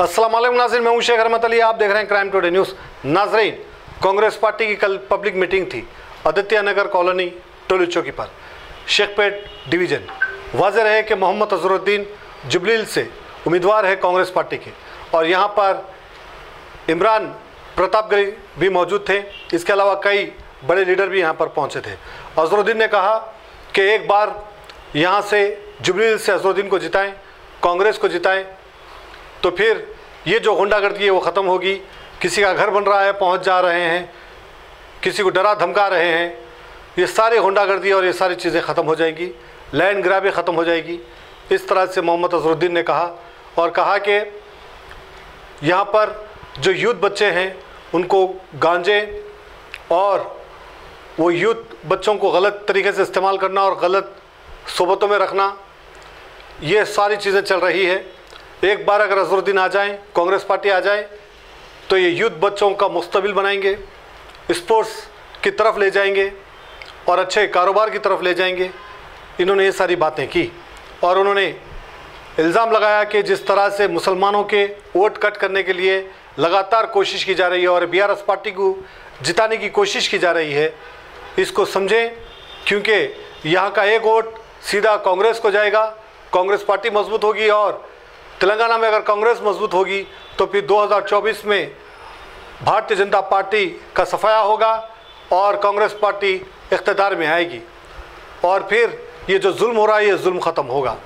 अस्सलाम वालेकुम नाज़रीन, मैं हूं शेख रहमत अली, आप देख रहे हैं क्राइम टुडे न्यूज़। नाज़रीन, कांग्रेस पार्टी की कल पब्लिक मीटिंग थी आदित्य नगर कॉलोनी टोली चौकी पर, शेखपेट डिवीज़न। वाज़ेह है कि मोहम्मद अजहरुद्दीन जुबलील से उम्मीदवार है कांग्रेस पार्टी के, और यहाँ पर इमरान प्रतापगढ़ी भी मौजूद थे। इसके अलावा कई बड़े लीडर भी यहाँ पर पहुँचे थे। अजहरुद्दीन ने कहा कि एक बार यहाँ से जुबलील से अजहरुद्दीन को जिताएं, कांग्रेस को जिताएं, तो फिर ये जो गुंडागर्दी है वो ख़त्म होगी। किसी का घर बन रहा है, पहुंच जा रहे हैं, किसी को डरा धमका रहे हैं, ये सारी गुंडागर्दी और ये सारी चीज़ें ख़त्म हो जाएंगी, लैंड ग्रैब ख़त्म हो जाएगी। इस तरह से मोहम्मद अजहरुद्दीन ने कहा, और कहा कि यहाँ पर जो यूथ बच्चे हैं उनको गांजे और वो यूथ बच्चों को गलत तरीके से इस्तेमाल करना और गलत सोबतों में रखना, ये सारी चीज़ें चल रही है। एक बार अगर अजहरुद्दीन आ जाएं, कांग्रेस पार्टी आ जाए, तो ये यूथ बच्चों का मुस्तबिल बनाएंगे, स्पोर्ट्स की तरफ ले जाएंगे और अच्छे कारोबार की तरफ ले जाएंगे। इन्होंने ये सारी बातें की और उन्होंने इल्ज़ाम लगाया कि जिस तरह से मुसलमानों के वोट कट करने के लिए लगातार कोशिश की जा रही है और बीआरएस पार्टी को जिताने की कोशिश की जा रही है, इसको समझें, क्योंकि यहाँ का एक वोट सीधा कांग्रेस को जाएगा, कांग्रेस पार्टी मजबूत होगी, और तेलंगाना में अगर कांग्रेस मजबूत होगी तो फिर 2024 में भारतीय जनता पार्टी का सफाया होगा और कांग्रेस पार्टी इख्तिदार में आएगी, और फिर ये जो जुल्म हो रहा है ये जुल्म ख़त्म होगा।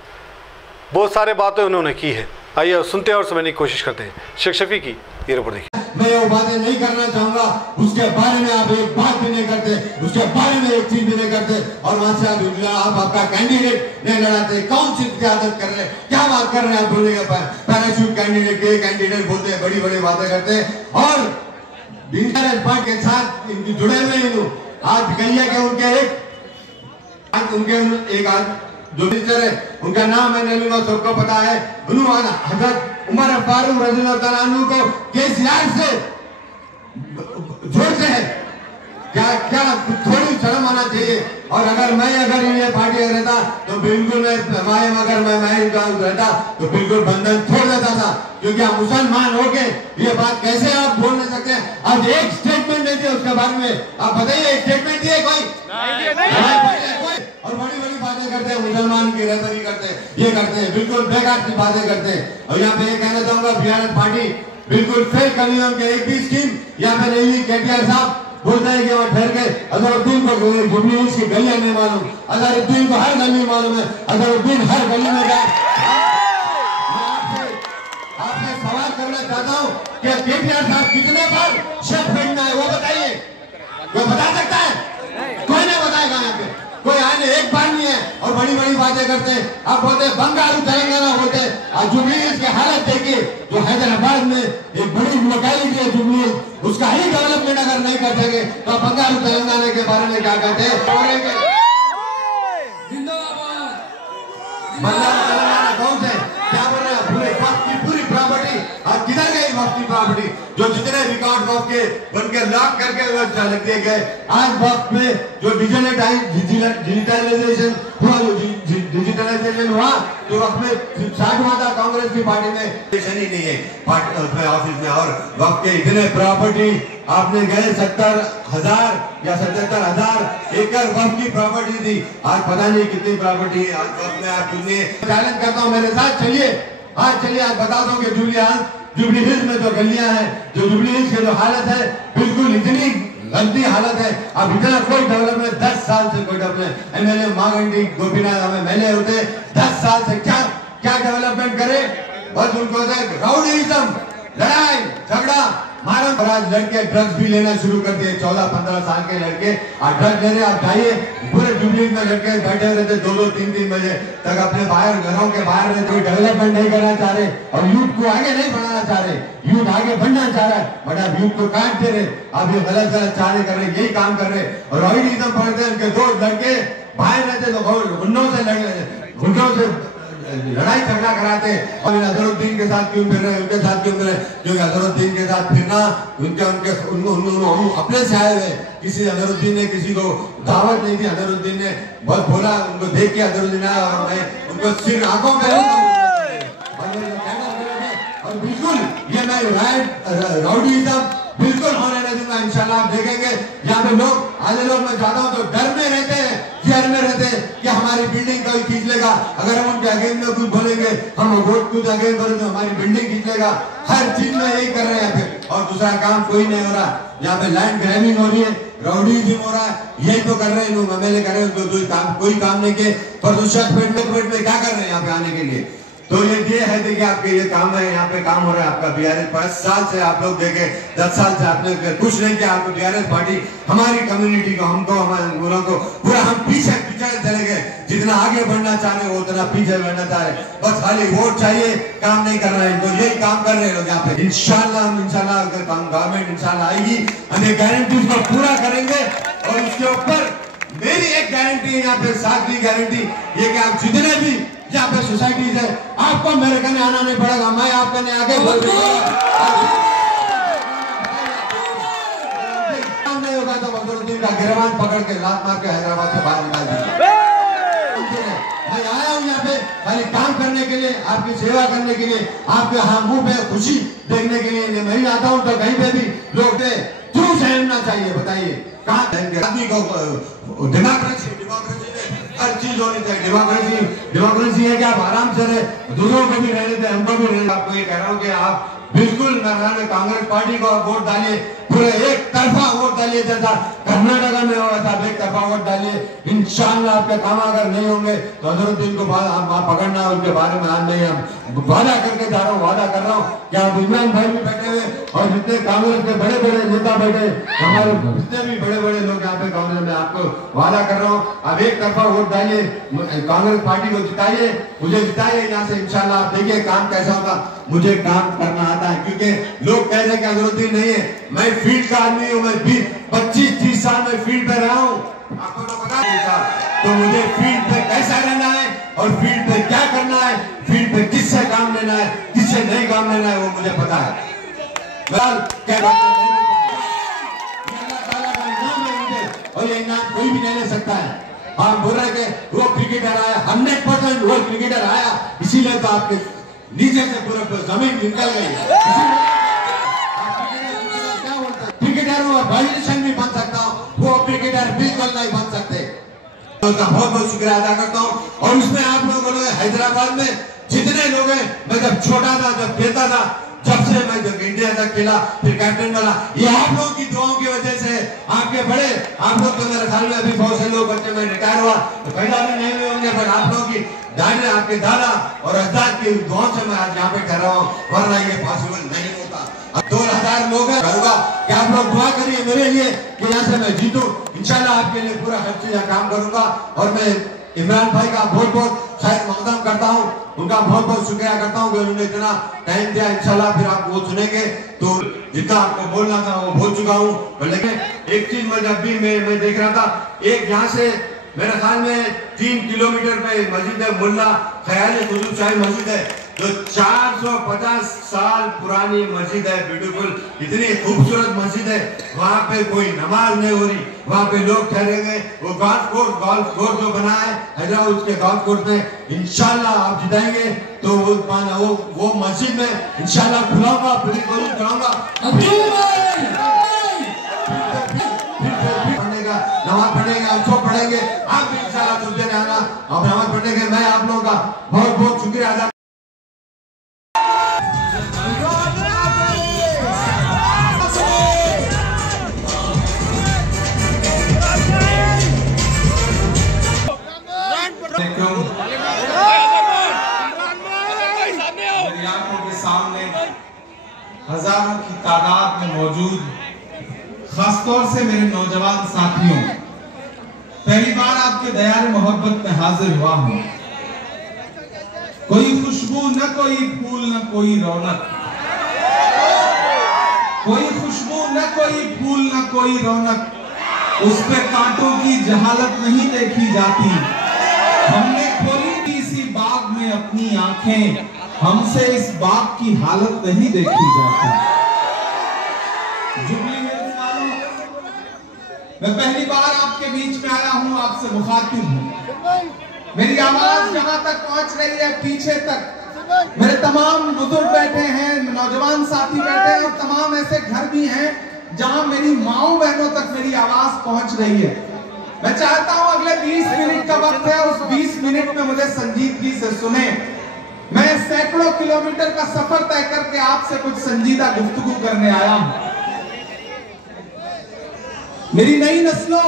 बहुत सारे बातें उन्होंने की है। आइए सुनते हैं और समझने की कोशिश करते हैं। शेख शफी की ये रिपोर्ट देखिए। मैं वो बातें नहीं करना चाहूंगा, उसके बारे में आप एक बात भी नहीं करते, उसके बारे में एक चीज भी नहीं करते, और वहां से आप आपका कैंडिडेट नहीं लड़ाते। कौन सी क्यादत कर रहे हैं, क्या बात कर रहे हैं आप? बोलने के पैराशूट कैंडिडेट के कैंडिडेट बोलते हैं, बड़ी बड़ी बातें करते हैं, और बीआरएस पार्टी के साथ इनकी जुड़े हुए हैं। आज गैया के उनके एक आज जो मिनिस्टर है उनका नाम है नलीमा, सबको पता है। उन्होंने हजरत उमर फारूक रज़ियल्लाहु अन्हु को केसीआर से जोड़ते हैं। क्या क्या थोड़ी शर्म आना चाहिए। और अगर ये पार्टी रहता तो बिल्कुल मैं रहता तो बिल्कुल बंधन छोड़ देता था, क्योंकि आप मुसलमान हो के ये बात कैसे आप बोल नहीं सकते हैं। आज एक स्टेटमेंट नहीं दिया उसके बारे में, आप बताइए, एक स्टेटमेंट दिए कोई? और बड़ी बड़ी बातें करते हैं, मुसलमान की रहबरी करते हैं, ये करते हैं, बिल्कुल बेकार की बातें करते हैं। और यहाँ पे ये कहना चाहूंगा, बीआरएस पार्टी बिल्कुल फेक कन्वीनर के एक भी स्कीम यहाँ पे नहीं हुई। केटीआर साहब बोलते हैं कि वहाँ ठहर के अजहरुद्दीन को जुबलील की गलियां नहीं मालूम, अजहरुद्दीन को हर गली मालूम है, अजहरुद्दीन हर गली में गया। आपसे सवाल करना चाहता हूँ कि केटीआर साहब कितने बार शेखपेट में आए, वो बताइए, कोई बता सकता है? कोई नहीं बताएगा यहाँ पे, कोई आने एक बार नहीं है। और बड़ी बड़ी बातें करते हैं, आप बोलते हैं बंगाल तेलंगाना बोलते हैं। आज जुबलील की हालत देखिए, जो हैदराबाद में एक बड़ी लोकेलिटी है जुबलील, उसका ही डेवलपमेंट अगर नहीं कर सके तो बंगाल तेलंगाना के बारे में क्या कहते हैं? कौन से क्या बोल रहे हैं? पूरी प्रॉपर्टी आज किधर गई? वक्त की प्रॉपर्टी जो जितने रिकॉर्ड वक्त के बन के लॉक करके रख दिए गए। आज वक्त में जो डिजिटलाइजेशन हुआ तो वक्त में 60 हुआ था कांग्रेस की पार्टी में, ही नहीं है पार्टी ऑफिस में। और वक्त के इतने प्रॉपर्टी आपने गए 70,000 या 77,000 एकड़ वक्त की प्रॉपर्टी थी, आज पता नहीं कितनी प्रॉपर्टी है। आज वक्त में आप सुनिए, चैलेंज करता हूँ, मेरे साथ चलिए, आज चलिए, आज बता दूं कि जुबली हिल्स में जो गलियां हैं, जो जुबली हिल्स की जो हालत है, बिल्कुल इतनी गंदी हालत है। अब इतना कोई डेवलपमेंट 10 साल से कोई डेवलपमेंट, एमएलए मांगंडी गोपीनाथ हमें एमएलए होते 10 साल से क्या डेवलपमेंट करे? बस उनको राउडीइज्म, लड़ाई झगड़ा, मारो। और आज लड़के ड्रग्स भी लेना शुरू कर दिए, 14-15 साल के लड़के आज ड्रग्स ले रहे। आप जाइए, पूरे जुबली में लड़के बैठे रहते 2-2, 3-3 बजे तक अपने बाहर घरों के बाहर रहते, कोई डेवलपमेंट नहीं करना चाह रहे और यूथ को आगे नहीं बढ़ाना चाह रहे। यूथ आगे बढ़ना चाह रहा है बट आप यूथ को काट दे रहे, आप ये गलत चाह कर रहे, यही काम कर रहे। और राउडीइज्म पढ़ते उनके 2 लड़के बाहर रहते तो गुंडों से लड़ाई झगड़ा कराते हैं। और अजहरुद्दीन के साथ क्यों फिर रहे, उनके साथ क्यों फिर रहे? क्योंकि अजहरुद्दीन के साथ फिरना उनको अपने से आए हुए, किसी अजहरुद्दीन ने किसी को दावत नहीं दी। अजहरुद्दीन ने बहुत बोला, उनको देख के अजहरुद्दीन आया और उनको सिर आंखों में और बिल्कुल में मैं राउडीज़म बिल्कुल होने नहीं दूंगा। इंशाल्लाह आप देखेंगे यहाँ पे लोग आधे लोग मैं जाता हूँ तो डर में रहते हैं, फियर में रहते हैं कि हमारी बिल्डिंग कोई खींच लेगा। अगर हम उनके अगेंस्ट में कुछ बोलेंगे, हम वोट कुछ अगेंस्ट बोले तो हमारी बिल्डिंग खींच लेगा। हर चीज में यही कर रहे हैं यहाँ पे, और दूसरा काम कोई नहीं हो रहा। यहाँ पे लैंड ग्रैबिंग हो रही है, राउडीज़म हो रहा है, यही तो कर रहे हैं लोग। एमएलए कर रहे हैं, कोई काम नहीं किए, पर दूसरा पेट में क्या कर रहे हैं यहाँ पे आने के लिए। तो ये है, देखिए आपके ये काम है, यहाँ पे काम हो रहा है आपका। बीआरएस 5 साल से आप लोग देखे, 10 साल से आपने कुछ नहीं किया। आपको बीआरएस पार्टी हमारी कम्युनिटी को, हमको, हमारे लोगों को पूरा हम पीछे चले गए। जितना आगे बढ़ना चाह रहे हो उतना पीछे बढ़ना चाह रहे, बस खाली वोट चाहिए, काम नहीं कर रहे हैं। तो यही काम कर रहे हैं लोग यहाँ पे। इंशाल्लाह अगर गवर्नमेंट इंशाल्लाह आएगी, हम ये गारंटी उसको पूरा करेंगे। और उसके ऊपर मेरी एक गारंटी है यहाँ पे, सातवीं गारंटी ये कि आप जितने भी यहाँ पे सोसाइटीज है, आपको मेरे कने आना नहीं पड़ेगा, मैं आपके कने आके बोल नहीं होगा तो अजहरुद्दीन का गिरबान पकड़ के लात मार के हैदराबाद से बाहर निकाल दीजिए। मैं आया हूँ यहाँ पे खाली काम करने के लिए, आपकी सेवा करने के लिए, आपके मुंह पे खुशी देखने के लिए। मैं ही आता हूँ तो कहीं पे भी लोग क्यों सहना चाहिए, बताइए कहाँ आदमी को डेमोक्रेसी हर चीज होनी चाहिए। डेमोक्रेसी है कि आप आराम से रहे, दूसरों को भी रहने दें, हमको भी रहने। आपको ये कह रहा हूँ कि आप बिल्कुल मैदान कांग्रेस पार्टी को वोट डालिए, पूरे एक तरफा वोट डालिए, जैसा कर्नाटक में हो वैसा एक तरफा वोट डालिए। इंशाल्लाह आपके काम अगर नहीं होंगे तो अजहरुद्दीन को पकड़ना, उनके बारे में आज नहीं, हम वादा करके जा रहा हूँ, वादा कर रहा हूँ कि आप इमरान भाई भी बैठे हुए और जितने कांग्रेस के बड़े बड़े नेता बैठे, हमारे जितने भी बड़े बड़े लोग यहाँ पे कांग्रेस में, आपको वादा कर रहा हूँ आप एक तरफा वोट डालिए, कांग्रेस पार्टी को जिताइए, मुझे जिताइए यहाँ से। इंशाल्लाह आप देखिए काम कैसा होगा। मुझे काम करना आता है, क्योंकि लोग कह रहे हैं कि अजहरुद्दीन नहीं है। मैं फील्ड का आदमी हूँ, मैं 25-30 साल में फील्ड पे रहा हूँ, आपको तो पता नहीं था। तो मुझे फील्ड पे कैसा रहना है और फील्ड पे क्या करना है, फील्ड पे किससे काम लेना है, किससे नहीं काम लेना है, वो मुझे पता है। और ये इनाम कोई भी नहीं ले सकता है। हम बोल रहे थे वो क्रिकेटर आया, 100% वो क्रिकेटर आया, इसीलिए तो आपके नीचे से पूरा जमीन निकल गई। क्रिकेटर वो पॉलिटिशियन भी बन सकता हूँ, वो क्रिकेटर बिल्कुल नहीं बन सकते। तो उसका बहुत बहुत शुक्रिया अदा करता हूँ। और उसमें आप लोगों ने हैदराबाद में जितने लोग हैं, मैं जब छोटा था, जब खेलता था, जब से मैं जब इंडिया तक खेला, फिर कैप्टन बना, ये आप लोगों की दुआओं की वजह से। आपके बड़े, आप लोग तो मेरे ख्याल में अभी बहुत से लोग बच्चे में रिटायर हुआ तो पैदा भी नहीं हुए होंगे, पर आप लोगों की दादा, आपके दादा और अजदाद की दुआओं से मैं आज यहाँ पे ठहरा हूँ, वरना ये पॉसिबल नहीं होता। 2000 लोग हैं, कहूँगा कि आप लोग दुआ करिए मेरे लिए कि यहाँ से मैं जीतूं। इंशाल्लाह आपके लिए पूरा हर चीज काम करूंगा। और मैं इमरान भाई का बहुत बहुत खैर मकदम करता हूँ, उनका बहुत बहुत शुक्रिया करता हूँ कि उन्होंने इतना टाइम दिया। इंशाल्लाह फिर आप वो सुनेंगे तो जितना आपको बोलना था वो बोल चुका हूँ। लेकिन एक चीज मैं जब भी मैं देख रहा था, एक यहाँ से मेरे ख्याल में 3 किलोमीटर पे मस्जिद है, मुल्ला ख्याली हुजूर शाही मस्जिद है, जो 450 साल पुरानी मस्जिद है, ब्यूटीफुल, इतनी खूबसूरत मस्जिद है। वहाँ पे कोई नमाज नहीं हो रही, वहाँ पे लोग ठहरे गए। वो गोल्फ कोर्स जो बना है हैदराबाद, उसके गोल्फ कोर्स में इंशाल्लाह आप जिताएंगे तो वो मस्जिद में इंशाल्लाह बुलाऊंगा, पुलिस कराऊंगा, नमाज पढ़ेंगे, हम सब पढ़ेंगे, आप भी इंशाल्लाह तुझे आना और नमाज पढ़ेंगे। मैं आप लोगों का बहुत बहुत शुक्रिया अदा। मेरी आंखों के सामने हजारों की तादाद में मौजूद, खासतौर से मेरे नौजवान साथियों, पहली बार आपके दयाल मोहब्बत में हाजिर हुआ हूं। कोई खुशबू न कोई फूल न कोई रौनक, कोई खुशबू न कोई फूल न कोई रौनक, उस पे कांटों की जहालत नहीं देखी जाती। हमने खोली थी इसी बाग में अपनी आंखें, हमसे इस बाग की हालत नहीं देखी जाती। जुबली हिल्स वालों, मैं पहली बार आपके बीच में आया हूं, आपसे मुखातिब हूं। मेरी आवाज जहां तक पहुंच रही है पीछे तक, मेरे तमाम बुजुर्ग बैठे हैं, नौजवान साथी बैठे हैं, और तमाम ऐसे घर भी हैं जहां मेरी माओ बहनों तक मेरी आवाज पहुंच रही है। मैं चाहता हूं अगले 20 मिनट का वक्त है, उस 20 मिनट में मुझे संजीदगी से सुने। मैं सैकड़ों किलोमीटर का सफर तय करके आपसे कुछ संजीदा गुफ्तगू करने आया हूं। मेरी नई नस्लों,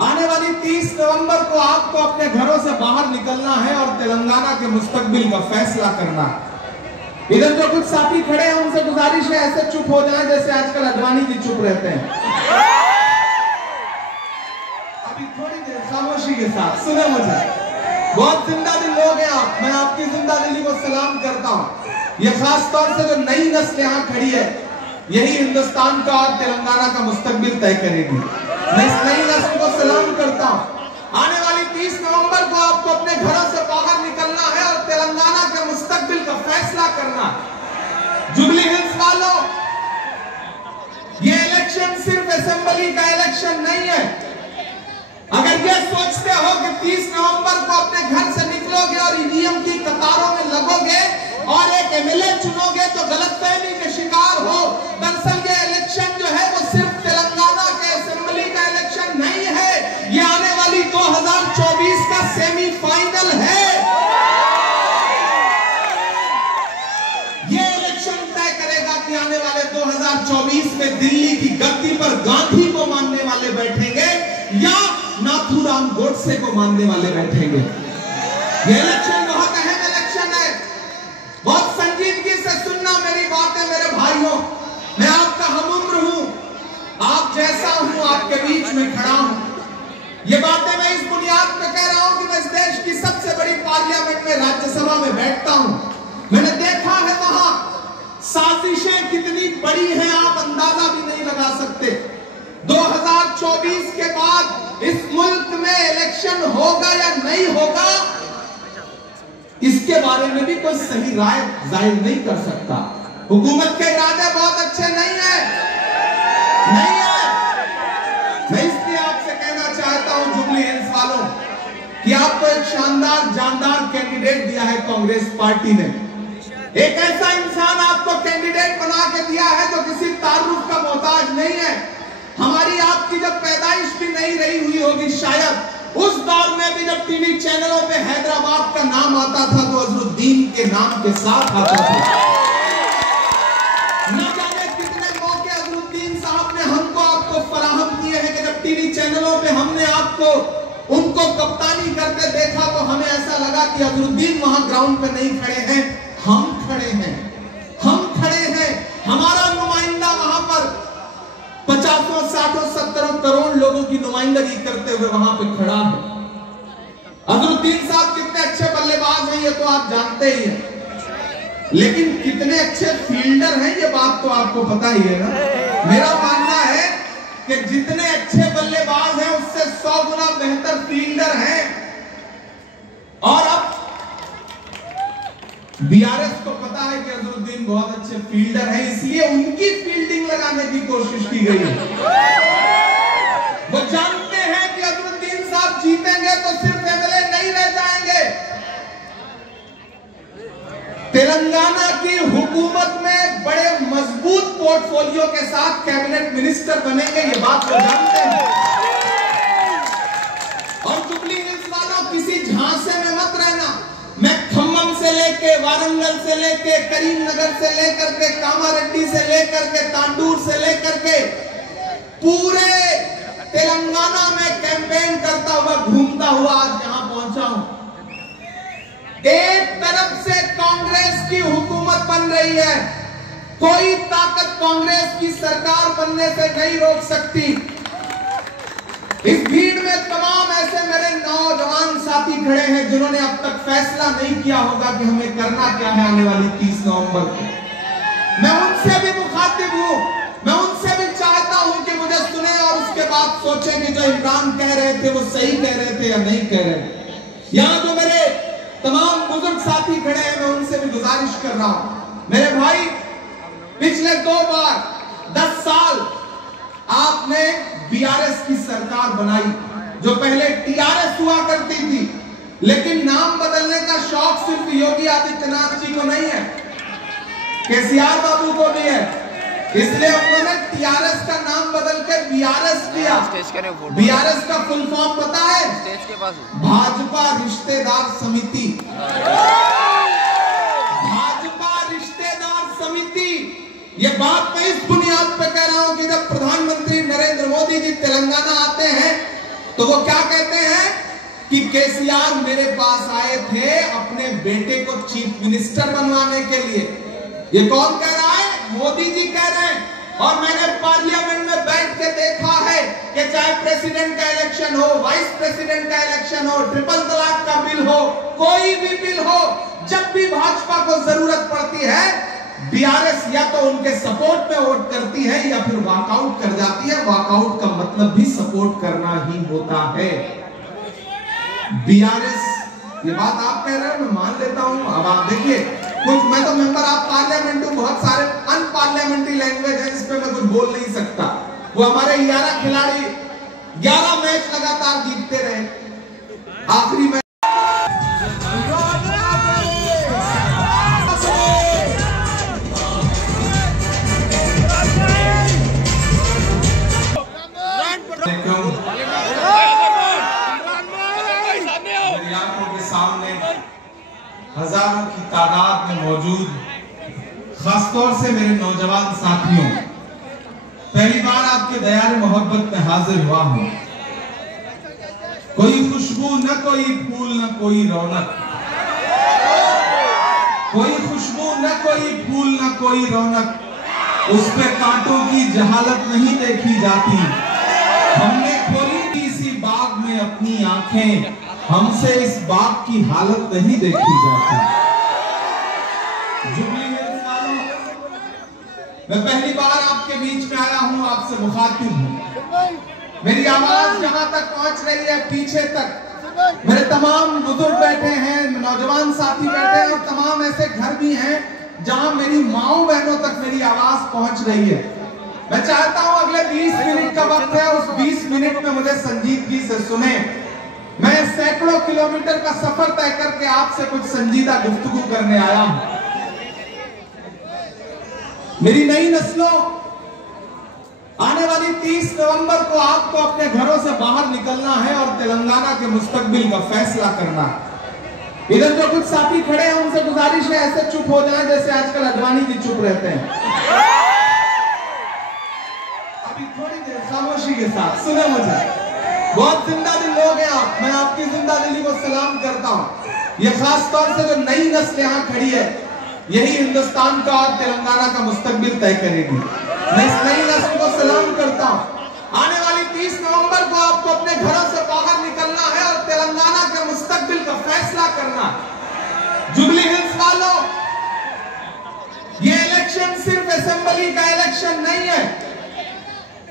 आने वाली 30 नवंबर को आपको अपने घरों से बाहर निकलना है और तेलंगाना के मुस्तकबिल का फैसला करना है। इधर जो कुछ साथी खड़े हैं उनसे गुजारिश है ऐसे चुप हो जाएं जैसे आजकल अडवाणी जी चुप रहते हैं। अभी थोड़ी देर खामोशी के साथ सुने मुझे। बहुत जिंदा दिल लोग हैं आप, मैं आपकी जिंदा दिली को सलाम करता हूं। यह खास तौर से जो नई नस्ल यहाँ खड़ी है, यही हिंदुस्तान का और तेलंगाना का मुस्तकबिल तय करेगी। मैं इस नई नस्ल को सलाम करता हूं। आने वाली 30 नवंबर को आपको अपने घरों से बाहर निकलना है और तेलंगाना के मुस्तकबिल का फैसला करना है। जुबली हिल्स वालों, ये इलेक्शन सिर्फ असेंबली का इलेक्शन नहीं है। अगर ये सोचते हो कि 30 नवंबर को अपने घर से निकलोगे और ईवीएम की कतारों में लगोगे और एक एमएलए चुनोगे तो गलतफहमी के शिकार हो। दरअसल ये इलेक्शन जो है वो सिर्फ तेलंगाना के असेंबली का इलेक्शन नहीं है, ये आने वाली 2024 का सेमीफाइनल है। ये इलेक्शन तय करेगा कि आने वाले 2024 में दिल्ली की गद्दी पर गांधी को मानने वाले बैठेंगे या नाथूराम गोडसे को मानने वाले बैठेंगे। ये इलेक्शन बहुत अहम इलेक्शन है। बहुत संजीदगी से सुनना मेरी बातें मेरे भाइयों। मैं आपका हमउम्र हूं, आप जैसा हूं, आपके बीच में खड़ा हूं। ये बातें मैं इस बुनियाद पे कह रहा हूं कि मैं इस देश की सबसे बड़ी पार्लियामेंट में, राज्यसभा में बैठता हूं। मैंने देखा है वहां साजिशें कितनी बड़ी हैं, आप अंदाजा भी नहीं लगा सकते। 2024 के बाद इस मुल्क में इलेक्शन होगा या नहीं होगा, इसके बारे में भी कोई सही राय जाहिर नहीं कर सकता। हुकूमत के इरादे बहुत अच्छे नहीं है। मैं इसलिए आपसे कहना चाहता हूं जुबली हिल्स वालों कि आपको एक शानदार जानदार कैंडिडेट दिया है कांग्रेस पार्टी ने। एक ऐसा इंसान आपको कैंडिडेट बना के दिया है जो किसी तारुफ का मोहताज नहीं है। हमारी आपकी जब पैदाइश भी नहीं रही हुई होगी शायद, उस दौर में भी जब टीवी चैनलों पे हैदराबाद का नाम आता था तो अजरुद्दीन के नाम के साथ आता था। न जाने कितने मौके अजरुद्दीन साहब ने हमको आपको फराहम किए हैं कि जब टीवी चैनलों पे हमने आपको उनको कप्तानी करते देखा तो हमें ऐसा लगा कि अजरुद्दीन वहां ग्राउंड पे नहीं खड़े हैं, हम खड़े हैं। हमारा नुमाइंदा वहां पर 50, 60, 70 करोड़ लोगों की नुमाइंदगी करते हुए वहां पे खड़ा है। अजरुद्दीन साहब कितने अच्छे बल्लेबाज हैं ये तो आप जानते ही हैं, लेकिन कितने अच्छे फील्डर हैं ये बात तो आपको पता ही है ना। मेरा मानना है कि जितने अच्छे बल्लेबाज हैं उससे 100 गुना बेहतर फील्डर हैं। और अब बीआरएस को पता है कि अजरुद्दीन बहुत अच्छे फील्डर हैं, इसलिए उनकी फील्डिंग लगाने की कोशिश की गई है। वो जानते हैं कि अजरुद्दीन साहब जीतेंगे तो सिर्फ एमएलए नहीं रह जाएंगे, तेलंगाना की हुकूमत में बड़े मजबूत पोर्टफोलियो के साथ कैबिनेट मिनिस्टर बनेंगे, ये बात वो जानते हैं। और जुबली हिल्स वालों, किसी झांसे में मत रहना। मैं खम्मम से लेके, वारंगल से लेके, करीमनगर से लेकर के, कामारेड्डी से लेकर के, तांडूर से लेकर के पूरे तेलंगाना में कैंपेन करता हुआ, घूमता हुआ आज यहां पहुंचा हूं। एक तरफ से कांग्रेस की हुकूमत बन रही है, कोई ताकत कांग्रेस की सरकार बनने से नहीं रोक सकती। इस भीड़ में तमाम ऐसे मेरे नौजवान साथी खड़े हैं जिन्होंने अब तक फैसला नहीं किया होगा कि हमें करना क्या है आने वाली 30 नवंबर को। मैं उनसे भी मुखातिब हूं, मैं उनसे भी चाहता हूं कि मुझे सुने और उसके बाद सोचें कि जो इमरान कह रहे थे वो सही कह रहे थे या नहीं कह रहे। यहां जो मेरे तमाम बुजुर्ग साथी खड़े हैं मैं उनसे भी गुजारिश कर रहा हूं, मेरे भाई पिछले 2 बार 10 साल आपने बीआरएस की सरकार बनाई, जो पहले टीआरएस हुआ करती थी। लेकिन नाम बदलने का शौक सिर्फ योगी आदित्यनाथ जी को नहीं है, केसीआर बाबू को भी है। इसलिए उन्होंने टीआरएस का नाम बदल के बीआरएस किया। बीआरएस का फुल फॉर्म पता है? भाजपा रिश्तेदार समिति। भाजपा रिश्तेदार समिति। ये बात मैं इस बुनियाद पे कह रहा हूं कि जब प्रधानमंत्री नरेंद्र मोदी जी तेलंगाना आते हैं तो वो क्या कहते हैं कि केसीआर मेरे पास आए थे अपने बेटे को चीफ मिनिस्टर बनवाने के लिए। ये कौन कह रहा है? मोदी जी कह रहे हैं। और मैंने पार्लियामेंट में बैठ के देखा है कि चाहे प्रेसिडेंट का इलेक्शन हो, वाइस प्रेसिडेंट का इलेक्शन हो, ट्रिपल तलाक का बिल हो, कोई भी बिल हो, जब भी भाजपा को जरूरत पड़ती है बीआरएस या तो उनके सपोर्ट में वोट करती है या फिर वॉकआउट कर जाती है। वॉकआउट का मतलब भी सपोर्ट करना ही होता है। बीआरएस, ये बात आप कह रहे हो, मैं मान लेता हूं। अब आप देखिए, कुछ मैं तो मेंबर ऑफ पार्लियामेंट हूं, बहुत सारे अनपार्लियामेंट्री लैंग्वेज है जिस पे मैं कुछ बोल नहीं सकता। वो हमारे 11 खिलाड़ी 11 मैच लगातार जीतते रहे, आखिरी मैच हजारों की तादाद में मौजूद खासतौर से मेरे नौजवान साथियों, पहली बार आपके दयाल मोहब्बत में हाजिर हुआ हूं। कोई खुशबू न कोई फूल न कोई रौनक, कोई खुशबू न कोई फूल न कोई रौनक, उस पे कांटों की जहालत नहीं देखी जाती। हमने खोली थी इसी बाग में अपनी आंखें, हमसे इस बाग की हालत नहीं देखी जाती। जुबली हिल्स वालों, मैं पहली बार आपके बीच में आया हूं, आपसे मुखातिब हूं। मेरी आवाज जहां तक पहुंच रही है पीछे तक मेरे तमाम बुजुर्ग बैठे हैं, नौजवान साथी बैठे हैं और तमाम ऐसे घर भी हैं जहां मेरी माओ बहनों तक मेरी आवाज पहुंच रही है। मैं चाहता हूं अगले 20 मिनट का वक्त है, उस 20 मिनट में मुझे संजीदगी से सुने। मैं सैकड़ों किलोमीटर का सफर तय करके आपसे कुछ संजीदा गुफ्तगू करने आया हूं। मेरी नई नस्लों, आने वाली 30 नवंबर को आपको अपने घरों से बाहर निकलना है और तेलंगाना के मुस्तकबिल का फैसला करना है। इधर जो कुछ साथी खड़े हैं उनसे गुजारिश है ऐसे चुप हो जाएं जैसे आजकल अडवाणी जी चुप रहते हैं। अभी थोड़ी देर खामोशी के साथ सुने मुझे। बहुत जिंदा दिल लोग हैं आप, मैं आपकी जिंदा दिली को सलाम करता हूँ। ये खास तौर से जो नई नस्ल यहाँ खड़ी है, यही हिंदुस्तान का और तेलंगाना का मुस्तकबिल तय करेगी। मैं इस नई नस्ल को सलाम करता हूँ। आने वाली 30 नवंबर को आपको अपने घरों से बाहर निकलना है और तेलंगाना के मुस्तकबिल का फैसला करना है। जुबली हिल्स वालों, ये इलेक्शन सिर्फ असेंबली का इलेक्शन नहीं है।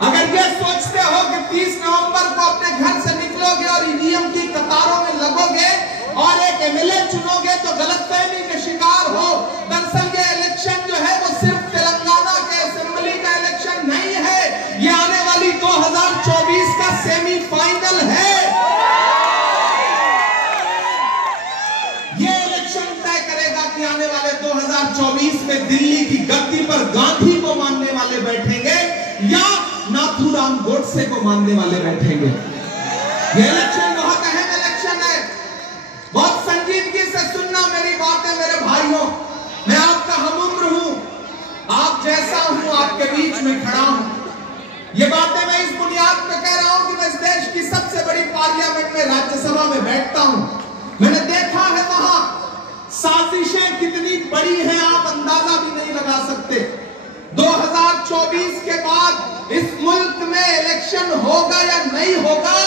अगर ये सोचते हो कि 30 नवंबर को अपने घर से निकलोगे और ईवीएम की कतारों में लगोगे और एक एमएलए चुनोगे तो गलतफहमी के शिकार हो। दरअसल ये इलेक्शन जो है वो सिर्फ तेलंगाना के असेंबली का इलेक्शन नहीं है, ये आने वाली 2024 का सेमीफाइनल है। ये इलेक्शन तय करेगा कि आने वाले 2024 में दिल्ली की गद्दी पर गांधी को मानने वाले बैठेंगे या नाथूराम गोडसे को मानने वाले बैठेंगे। ये इलेक्शन बहुत अहम इलेक्शन है। बहुत संजीदगी से सुनना मेरी बातें मेरे भाइयों। मैं आपका हमउम्र हूं, आप जैसा हूं, आपके बीच में खड़ा हूं। ये बातें मैं इस बुनियाद पे कह रहा हूं कि मैं इस देश की सबसे बड़ी पार्लियामेंट में, राज्यसभा में बैठता हूं। मैंने देखा है वहां साजिशें कितनी बड़ी हैं, आप अंदाजा भी नहीं लगा सकते। 2024 के बाद इस मुल्क में इलेक्शन होगा या नहीं होगा,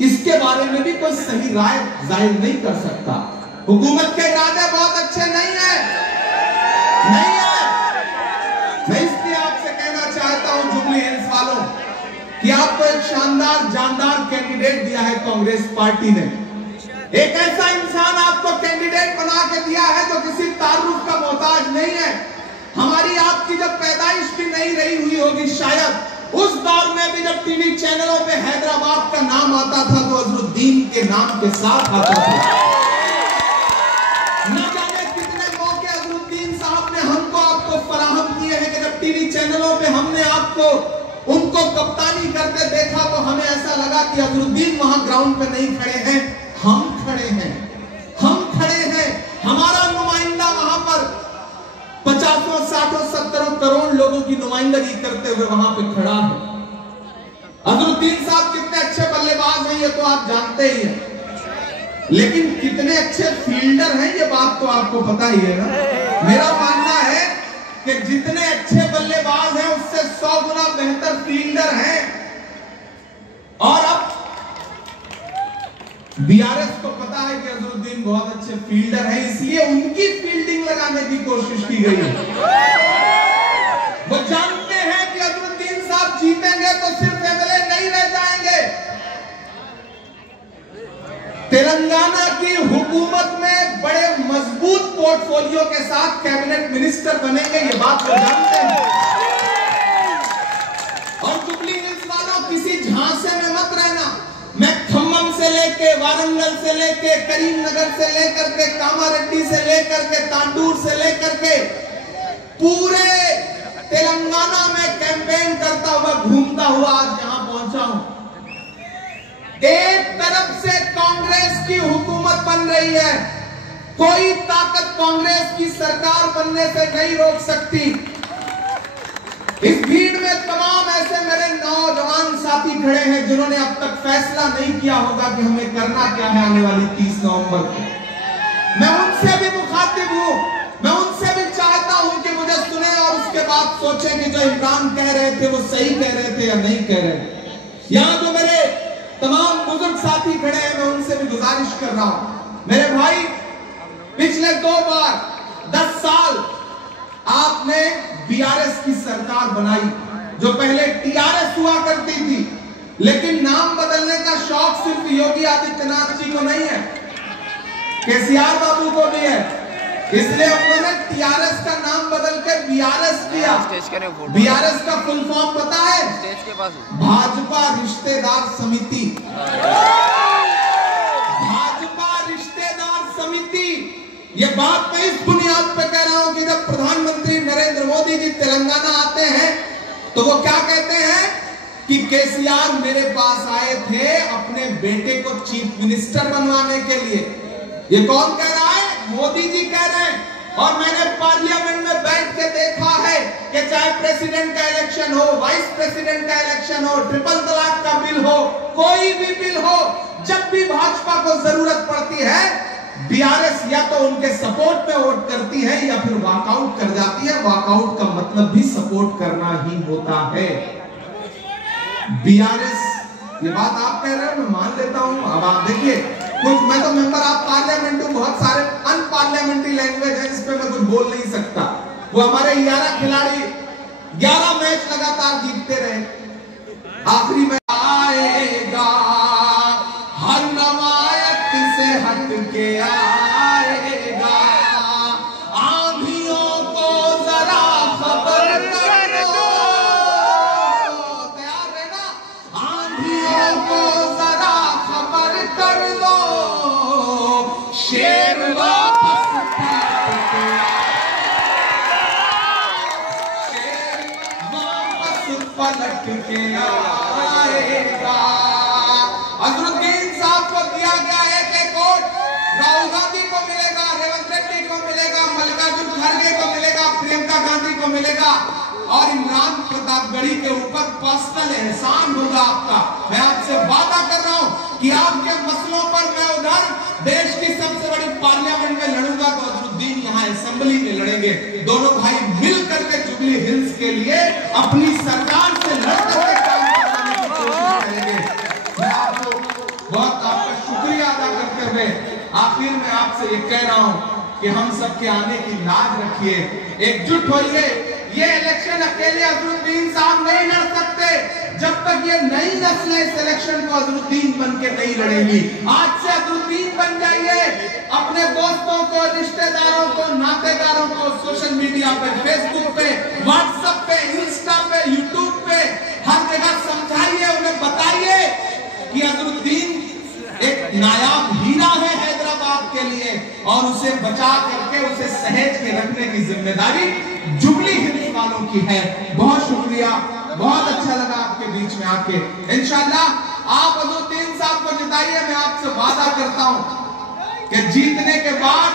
इसके बारे में भी कोई सही राय जाहिर नहीं कर सकता। हुकूमत के इरादे बहुत अच्छे नहीं है, नहीं है। मैं इसलिए आपसे कहना चाहता हूं जुबली हिल्स वालों कि आपको एक शानदार जानदार कैंडिडेट दिया है कांग्रेस पार्टी ने। एक ऐसा इंसान आपको कैंडिडेट बना के दिया है जो किसी तारुफ का मोहताज नहीं है। हमारी आपकी जब पैदाइश भी नहीं रही हुई होगी शायद, उस दौर में भी जब टीवी चैनलों पे हैदराबाद का नाम आता था तो अजरुद्दीन अजरुद्दीन के नाम के साथ आता था। न जाने कितने मौके अजरुद्दीन साहब ने हमको आपको फराहम किए हैं कि जब टीवी चैनलों पे हमने आपको उनको कप्तानी करते देखा तो हमें ऐसा लगा कि अजरुद्दीन वहां ग्राउंड पे नहीं खड़े हैं, हम खड़े हैं, हम खड़े हैं। हमारा नुमाइंदा वहां पर 50, 60, 70 करोड़ लोगों की नुमाइंदगी करते हुए वहां पे खड़ा है। अजरुद्दीन साहब कितने अच्छे बल्लेबाज हैं ये तो आप जानते ही हैं, लेकिन कितने अच्छे फील्डर हैं ये बात तो आपको पता ही है ना। मेरा मानना है कि जितने अच्छे बल्लेबाज हैं उससे 100 गुना बेहतर फील्डर हैं। और अब बीआरएस को पता है कि अजरुद्दीन बहुत अच्छे फील्डर हैं, इसलिए उनकी फील्डिंग लगाने की कोशिश की गई है। वो जानते हैं कि अजरुद्दीन साहब जीतेंगे तो सिर्फ एमएलए नहीं रह जाएंगे, तेलंगाना की हुकूमत में बड़े मजबूत पोर्टफोलियो के साथ कैबिनेट मिनिस्टर बनेंगे, ये बात वो जानते हैं। और जुबली हिल्स वालों किसी झांसे में मत रहना। मैं खम्मम से लेके वारंगल से लेके करीमनगर से लेकर के कामारेड्डी से लेकर के तांडूर से लेकर के पूरे तेलंगाना में कैंपेन करता हुआ घूमता हुआ आज यहां पहुंचा हूं। एक तरफ से कांग्रेस की हुकूमत बन रही है, कोई ताकत कांग्रेस की सरकार बनने से नहीं रोक सकती। इस भीड़ में तमाम ऐसे मेरे नौजवान साथी खड़े हैं जिन्होंने अब तक फैसला नहीं किया होगा कि हमें करना क्या है आने वाली 30 नवंबर को। मैं उनसे भी मुखातिब हूं, मैं उनसे भी चाहता हूं कि मुझे सुने और उसके बाद सोचें कि जो इमरान कह रहे थे वो सही कह रहे थे या नहीं कह रहे। यहां जो मेरे तमाम बुजुर्ग साथी खड़े हैं मैं उनसे भी गुजारिश कर रहा हूं, मेरे भाई पिछले 2 बार 10 साल आपने बीआरएस की सरकार बनाई, जो पहले टीआरएस हुआ करती थी, लेकिन नाम बदलने का शौक सिर्फ योगी आदित्यनाथ जी को नहीं है, केसीआर बाबू को भी है। इसलिए उन्होंने टीआरएस का नाम बदल के बीआरएस किया। बीआरएस का फुल फॉर्म पता है? भाजपा रिश्तेदार समिति। भाजपा रिश्तेदार समिति। ये बात मैं इस बुनियाद पे कह रहा हूं कि जब प्रधानमंत्री नरेंद्र मोदी जी तेलंगाना आते हैं तो वो क्या कहते हैं कि केसीआर मेरे पास आए थे अपने बेटे को चीफ मिनिस्टर बनवाने के लिए। ये कौन कह रहा है? मोदी जी कह रहे हैं। और मैंने पार्लियामेंट में बैठ के देखा है कि चाहे प्रेसिडेंट का इलेक्शन हो, वाइस प्रेसिडेंट का इलेक्शन हो, ट्रिपल तलाक का बिल हो, कोई भी बिल हो, जब भी भाजपा को जरूरत पड़ती है बीआरएस या तो उनके सपोर्ट में वोट करती है या फिर वॉकआउट कर जाती है। वॉकआउट का मतलब भी सपोर्ट करना ही होता है। बीआरएस, ये बात आप कह रहे हो मैं मान लेता हूं। अब आप देखिए कुछ, मैं तो मेंबर ऑफ पार्लियामेंट हूं, बहुत सारे अनपार्लियामेंट्री लैंग्वेज है जिस पे मैं कुछ बोल नहीं सकता। वो हमारे 11 खिलाड़ी 11 मैच लगातार जीतते रहे, आखिरी में आएगा हर नवायत से हट के आएगा, आंधियों को जरा खबर कर दो, तैयार रहना, आंधियों को जरा खबर कर दो, शेर वापस पलट के आएगा। अजरुद्दीन साहब को दिया गया एक वोट, राहुल गांधी को मिलेगा, रेवंत रेड्डी को मिलेगा, मल्लिकार्जुन खड़गे को मिलेगा, प्रियंका गांधी को मिलेगा, और इमरान प्रतापगढ़ी के ऊपर पर्सनल एहसान होगा आपका। मैं आपसे वादा कर रहा हूं कि आपके मसलों पर मैं उधर देश की सबसे बड़ी पार्लियामेंट में लड़ूंगा तो अजरुद्दीन यहाँ असेंबली में लड़ेंगे। दोनों भाई मिल करके जुबली हिल्स के लिए अपनी सरकार से लड़कर के काम करने की कोशिश करेंगे। मैं आपको बहुत आपका शुक्रिया अदा करते हुए आखिर में आपसे ये कह रहा हूं कि हम सबके आने की लाज रखिए, एकजुट होइए। ये इलेक्शन अकेले अजरुद्दीन साहब नहीं लड़ सकते जब तक ये नई नस्लें इस इलेक्शन को अजरुद्दीन बन के नहीं लड़ेंगी। आज से अजरुद्दीन बन जाइए, अपने दोस्तों को, रिश्तेदारों को, नातेदारों को सोशल मीडिया पे, फेसबुक पे, व्हाट्सएप पे, इंस्टा पे, यूट्यूब पे हर जगह समझाइए, उन्हें बताइए कि अजरुद्दीन एक और उसे बचा करके उसे सहेज के रखने की जिम्मेदारी जुबली हिल्स वालों की है। बहुत शुक्रिया, बहुत अच्छा लगा आपके बीच में आके। इंशाल्लाह आप अज़ुद्दीन साहब को जिताइए। मैं आपसे वादा करता हूं कि जीतने के बाद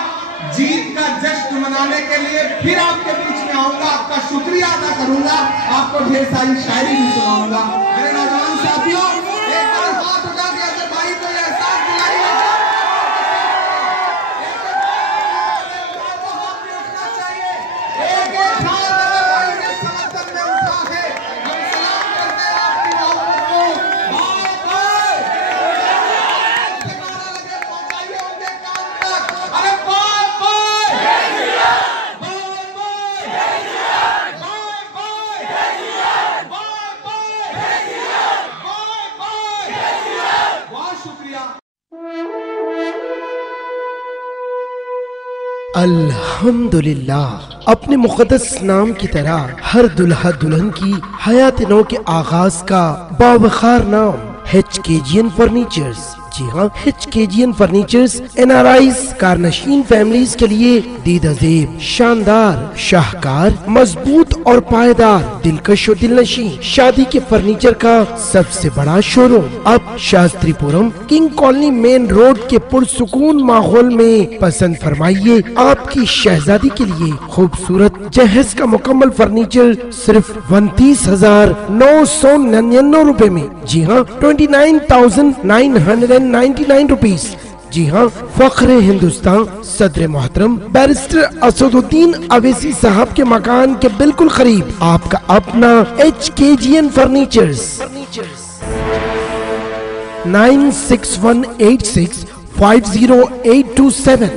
जीत का जश्न मनाने के लिए फिर आपके बीच में आऊंगा, आपका शुक्रिया अदा करूंगा, आपको ढेर सारी शायरी भी सुनाऊंगा। मेरे नौजवान साथियों, एक बार हाथ उठा के अजहर भाई को एहसास दिलाइए, उठना चाहिए। एक एक हाथ अजहर भाई के समर्थन में उठा है। हम सलाम करते हैं आपकी मोहब्बत को। बाय बाय लगे पहुंचाइए उनके काम तक। अरे अल्हम्दुलिल्लाह। अपने मुक़द्दस नाम की तरह हर दुल्हा दुल्हन की हयात नौ के आगाज का बावखार नाम HKGN फर्नीचर्स। जी हाँ, HKGN फर्नीचर्स NRIs कारनशीन फैमिलीज के लिए दीदाजेब, शानदार, शाहकार, मजबूत और पायदार, दिलकश और दिलनशी शादी के फर्नीचर का सबसे बड़ा शोरूम अब Shastripuram king colony main road के पुरसुकून माहौल में। पसंद फरमाइए आपकी शहजादी के लिए खूबसूरत जहेज का मुकम्मल फर्नीचर सिर्फ 29,999 रुपए में। जी हाँ, 29,999 रुपीज। जी हाँ, फख्रे हिंदुस्तान सदर मोहतरम बैरिस्टर असदुद्दीन अवैसी साहब के मकान के बिल्कुल करीब आपका अपना HKGN फर्नीचर्स। 9618650827।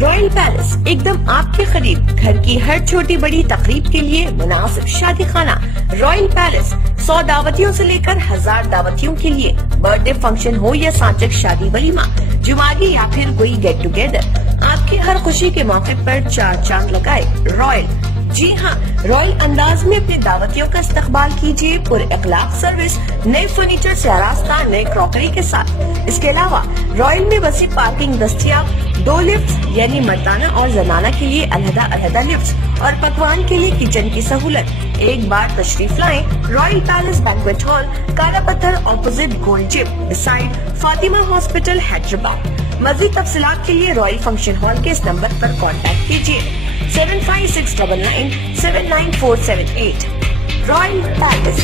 रॉयल पैलेस एकदम आपके करीब। घर की हर छोटी बड़ी तकरीब के लिए मुनासिब शादी खाना। रॉयल पैलेस 100 दावतियों से लेकर 1000 दावतियों के लिए, बर्थडे फंक्शन हो या साचक शादी वलीमा, जुमागी या फिर कोई गेट टुगेदर, आपकी हर खुशी के मौके पर 4 चांद लगाए रॉयल। जी हाँ, रॉयल अंदाज में अपने दावतियों का इस्तकबाल कीजिए। पुर इखलाक सर्विस, नए फर्नीचर से आरास्ता, नए क्रॉकरी के साथ। इसके अलावा रॉयल में वसी पार्किंग दस्तियाब, 2 लिफ्ट यानी मर्दाना और जनाना के लिए अलहदा लिफ्ट और पकवान के लिए किचन की सहूलत। एक बार तशरीफ लाएं रॉयल पैलेस बैंक्वेट हॉल, काला पत्थर opposite gold gym, beside Fatima hospital, Hyderabad. मज़ीद तफसीलात के लिए रॉयल फंक्शन हॉल के इस नंबर पर कॉन्टैक्ट कीजिए 7569979478। Royal palace.